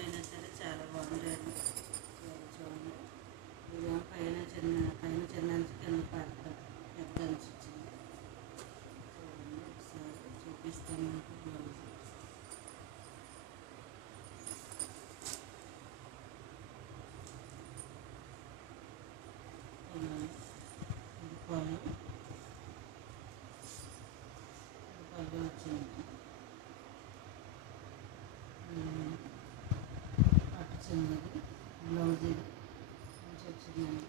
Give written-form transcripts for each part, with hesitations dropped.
అయినా సరే చాలా బాగుంటాయండి. చూడండి, ఇదేమో పైన చిన్న అంచు కింద పెద్ద అంచు వచ్చింది. చూడండి, ఒకసారి చూపిస్తాను మీకు బ్లౌజ్. ఇది పళ్ళు వచ్చింది. పట్టు చిన్నది బ్లౌజ్ ఇది మంచి వచ్చిందండి.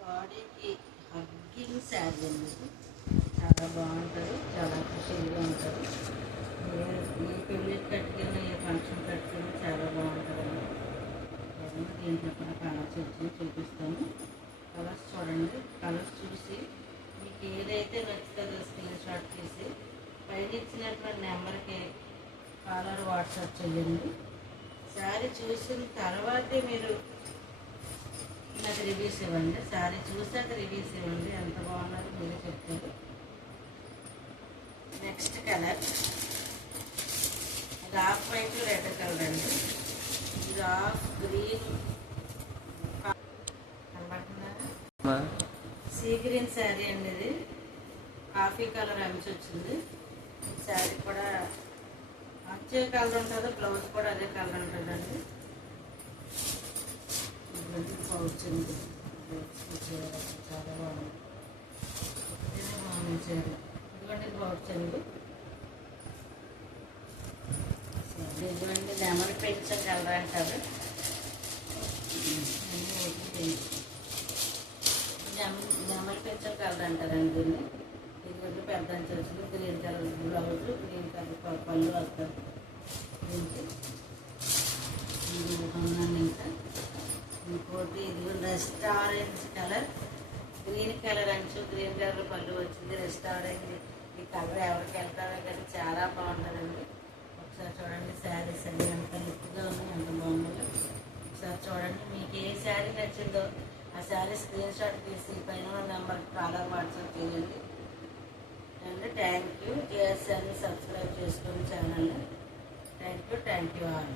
బాడీకి హగ్గింగ్ శారీ అండి. చాలా బాగుంటుంది, చాలా ఖుషీగా ఉంటుంది. ఏ పెళ్ళికి కట్టుకుని ఏ ఫంక్షన్ కట్టుకుని చాలా బాగుంటుందండి. దీంట్లో కూడా కలర్స్ వచ్చి చూపిస్తాను. కలర్స్ చూడండి, కలర్స్ చూసి మీకు ఏదైతే నచ్చుతుందో స్క్రీన్ షాట్ తీసి పైన ఇచ్చినటువంటి నెంబర్కి కాలర్ వాట్సాప్ చేయండి. శారీ చూసిన తర్వాతే మీరు నాకు రివ్యూస్ ఇవ్వండి. శారీ చూసాక రివ్యూస్ ఇవ్వండి, ఎంత బాగున్నదో మీరే చెప్తారు. నెక్స్ట్ కలర్ ఇది ఆఫ్ వైట్ రెడ్ కలర్ అండి. ఇది ఆఫ్ గ్రీన్ కనబడుతుందా? సీ గ్రీన్ శారీ అండి. ఇది కాఫీ కలర్ అంచు వచ్చింది. శారీ కూడా అంచే కలర్ ఉంటుంది, బ్లౌజ్ కూడా అదే కలర్ ఉంటుందండి. పౌచ్ ఉంది, చాలా బాగుంది. బాగుంది చీర. ఇదిగోండి పౌచ్ అండి. ఇదిగోండి నెమలి పెంచం కలర్ అంటారు. నెమలి పెంచం కలర్ అంటారండి దీన్ని. ఇదిగోండి పెద్ద అంచు వచ్చింది. Green colour blouse, green colour పళ్ళు వస్తారు దీనికి. ఇది ఉందండి. ఇంకా ఇంకోటి ఇది రెస్టారెంట్ కలర్, గ్రీన్ కలర్ అంచు, గ్రీన్ కలర్ పళ్ళు వచ్చింది. రెస్టారెంట్ ఈ కలర్ ఎవరికి వెళ్తారో కానీ చాలా బాగుంటుందండి. ఒకసారి చూడండి శారీస్ అన్ని ఎంత లుక్గా ఉన్నాయి, ఎంత బాగుందో ఒకసారి చూడండి. మీకు ఏ శారీ నచ్చిందో ఆ శారీ స్క్రీన్ షాట్ తీసి పైన నెంబర్కి కాలర్ వాట్సాప్ చేయండి. And thank you. జిఎస్ఆర్ని సబ్స్క్రైబ్ చేసుకోండి ఛానల్ని. Thank you all.